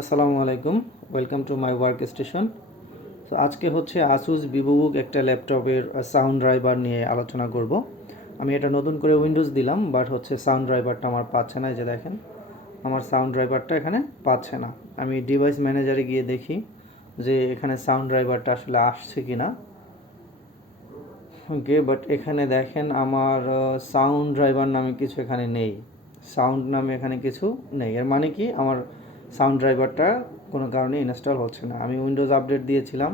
আসসালামু আলাইকুম, welcome to my work station. তো আজকে হচ্ছে আসুস ভিভোবুক একটা ল্যাপটপের সাউন্ড ড্রাইভার নিয়ে আলোচনা করব। আমি এটা নতুন করে উইন্ডোজ দিলাম, বাট হচ্ছে সাউন্ড ড্রাইভারটা আমার পাচ্ছে না। এই যে দেখেন, আমার সাউন্ড ড্রাইভারটা এখানে পাচ্ছে না। আমি ডিভাইস ম্যানেজারে গিয়ে দেখি যে এখানে সাউন্ড ড্রাইভারটা আসলে আসছে কি না। ওকে, বাট এখানে দেখেন আমার সাউন্ড ড্রাইভার নামে কিছু এখানে নেই। সাউন্ড নামে এখানে কিছু নেই। এর মানে কি আমার সাউন্ড ড্রাইভারটা কোনো কারণে ইনস্টল হচ্ছে না। আমি উইন্ডোজ আপডেট দিয়েছিলাম,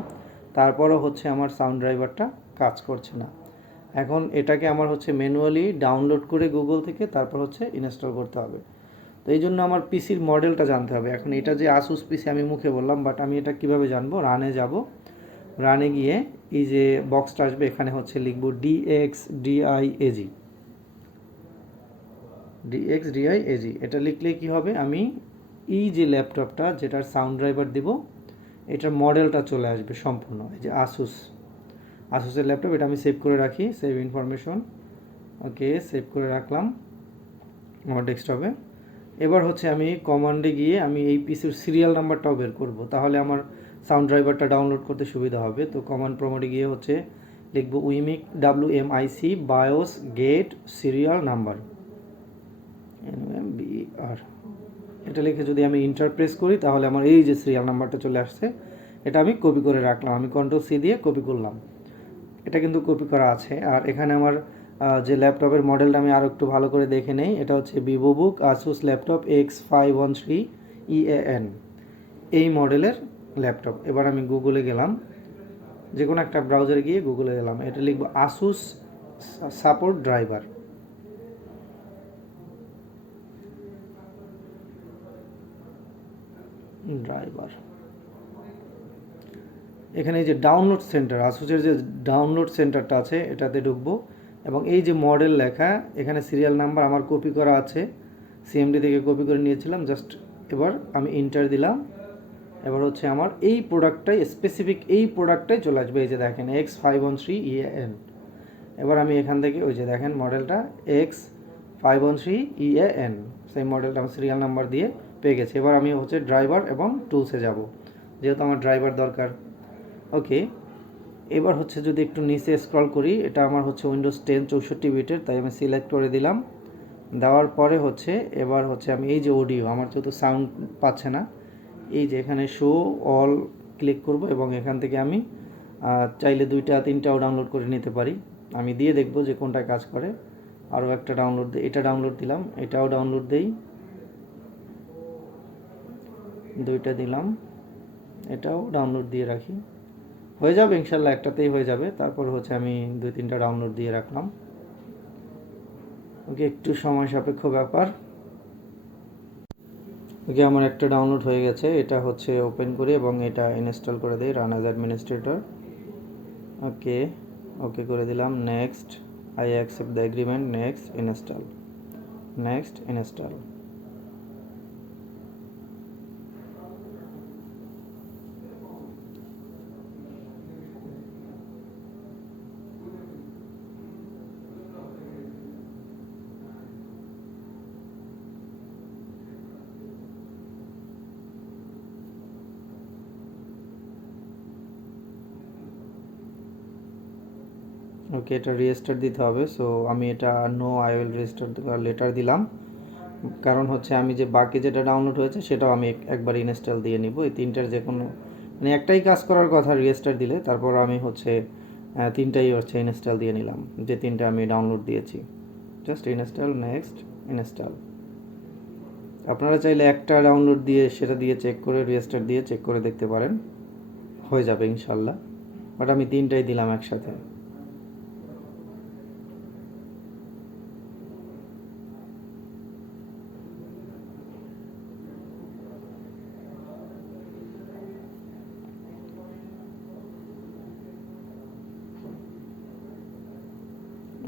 তারপরও হচ্ছে আমার সাউন্ড ড্রাইভারটা কাজ করছে না। এখন এটাকে আমার হচ্ছে ম্যানুয়ালি ডাউনলোড করে গুগল থেকে তারপর হচ্ছে ইনস্টল করতে হবে। তো এই জন্য আমার পিসির মডেলটা জানতে হবে। এখন এটা যে আসুস পিসি আমি মুখে বললাম, বাট আমি এটা কিভাবে জানবো? রানে যাব, রানে গিয়ে এই যে বক্সটা আসবে এখানে হচ্ছে লিখব DXDIAG, DXDIAG। এটা লিখলে কি হবে, আমি এই যে ল্যাপটপটা যেটার সাউন্ড ড্রাইভার দিব এটার মডেলটা চলে আসবে সম্পূর্ণ। এই যে আসুসের ল্যাপটপ, এটা আমি সেভ করে রাখি, সেভ ইনফরমেশন। ওকে, সেভ করে রাখলাম আমার ডেস্কটপে। এবার হচ্ছে আমি কমান্ডে গিয়ে আমি এই পিসির সিরিয়াল নাম্বারটাও বের করব, তাহলে আমার সাউন্ড ড্রাইভারটা ডাউনলোড করতে সুবিধা হবে। তো কমান্ড প্রমোটে গিয়ে হচ্ছে লিখব WMIC BIOS get serial number, NMBR। এটা লিখে যদি আমি ইন্টার প্রেস করি তাহলে আমার এই যে সিরিয়াল নাম্বারটা চলে আসছে, এটা আমি কপি করে রাখলাম। আমি Ctrl+C দিয়ে কপি করলাম, এটা কিন্তু কপি করা আছে। আর এখানে আমার যে ল্যাপটপের মডেলটা আমি আরও একটু ভালো করে দেখে নেই। এটা হচ্ছে ভিভোবুক আসুস ল্যাপটপ X513EAN, এই মডেলের ল্যাপটপ। এবার আমি গুগলে গেলাম, যে কোনো একটা ব্রাউজারে গিয়ে গুগলে গেলাম, এটা লিখব আসুস সাপোর্ট ড্রাইভার। এখানে এই যে ডাউনলোড সেন্টার, আসুসের যে ডাউনলোড সেন্টারটা আছে এটাতে ঢুকবো, এবং এই যে মডেল লেখা এখানে সিরিয়াল নাম্বার আমার কপি করা আছে, সিএমডি থেকে কপি করে নিয়েছিলাম। জাস্ট এবার আমি ইন্টার দিলাম। এবার হচ্ছে আমার এই প্রোডাক্টটাই স্পেসিফিক, এই প্রোডাক্টটাই চলে আসবে। এই যে দেখেন X513EAN। এবার আমি এখান থেকে ওই যে দেখেন মডেলটা X513EAN, সেই মডেলটা আমার সিরিয়াল নাম্বার দিয়ে পেয়ে গেছে। এবার আমি হচ্ছে ড্রাইভার এবং টুলসে যাব, যেহেতু আমার ড্রাইভার দরকার। ওকে, এবার হচ্ছে যদি একটু নিচে স্ক্রল করি, এটা আমার হচ্ছে উইন্ডোজ 10 64 বিটের, তাই আমি সিলেক্ট করে দিলাম। দেওয়ার পরে হচ্ছে এবার হচ্ছে আমি এই যে অডিও, আমার যেহেতু সাউন্ড পাচ্ছে না, এই যে এখানে শো অল ক্লিক করব, এবং এখান থেকে আমি চাইলে 2টা 3টাও ডাউনলোড করে নিতে পারি। আমি দিয়ে দেখব যে কোনটা কাজ করে। আরও একটা ডাউনলোড দিই, এটা ডাউনলোড দিলাম, এটাও ডাউনলোড দেই, 2টা দিলাম, এটাও ডাউনলোড দিয়ে রাখি। হয়ে যাবে ইনশাল্লাহ, একটাতেই হয়ে যাবে। তারপর হচ্ছে আমি 2-3টা ডাউনলোড দিয়ে রাখলাম। ওকে, একটু সময় সাপেক্ষ ব্যাপার। ওকে, আমার একটা ডাউনলোড হয়ে গেছে, এটা হচ্ছে ওপেন করি এবং এটা ইনস্টল করে দিই, run as administrator. Okay, okay করে দিলাম, next, I accept the agreement, next install, next install. Okay, এটা রেজিস্টার দিতে হবে। সো আমি এটা no I will register later দিলাম, কারণ হচ্ছে আমি যে বাকি যেটা ডাউনলোড হয়েছে সেটাও আমি একবার ইনস্টল দিয়ে নিব। এই তিনটার যে কোনো মানে একটাই কাজ করার কথা রেজিস্টার দিলে, তারপর আমি হচ্ছে তিনটাই হচ্ছে ইনস্টল দিয়ে নিলাম, যে তিনটা আমি ডাউনলোড দিয়েছি। Just install, next install. আপনারা চাইলে একটা ডাউনলোড দিয়ে সেটা দিয়ে চেক করে রেজিস্টার দিয়ে চেক করে দেখতে পারেন, হয়ে যাবে ইনশাল্লাহ। বাট আমি তিনটাই দিলাম একসাথে।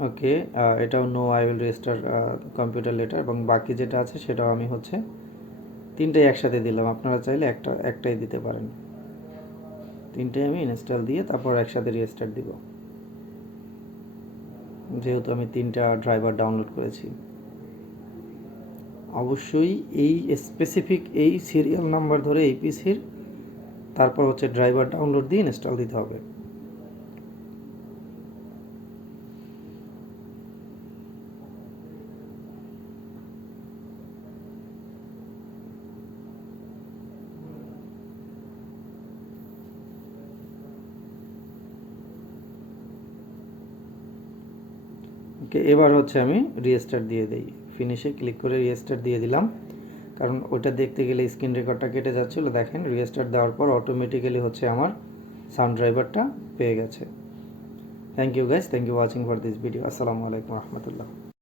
ওকে, এটাও no I will register computer letter, এবং বাকি যেটা আছে সেটাও আমি হচ্ছে তিনটাই একসাথে দিলাম। আপনারা চাইলে একটাই দিতে পারেন। তিনটাই আমি ইনস্টল দিয়ে তারপর একসাথে রেজিস্টার দিব, যেহেতু আমি তিনটা ড্রাইভার ডাউনলোড করেছি। অবশ্যই এই স্পেসিফিক এই সিরিয়াল নাম্বার ধরে এই পিসির, তারপর হচ্ছে ড্রাইভার ডাউনলোড দিয়ে ইনস্টল দিতে হবে। ওকে, এবার হচ্ছে আমি রিস্টার্ট দিয়ে দিই, ফিনিশে ক্লিক করে রিস্টার্ট দিয়ে দিলাম, কারণ ওটা দেখতে গেলে স্ক্রিন রেকর্ডটা কেটে যাচ্ছিলো। দেখেন রিস্টার্ট দেওয়ার পর অটোমেটিক্যালি হচ্ছে আমার সাউন্ড ড্রাইভারটা পেয়ে গেছে। Thank you guys, thank you watching for this video. আসসালামু আলাইকুম রহমতুল্লাহ।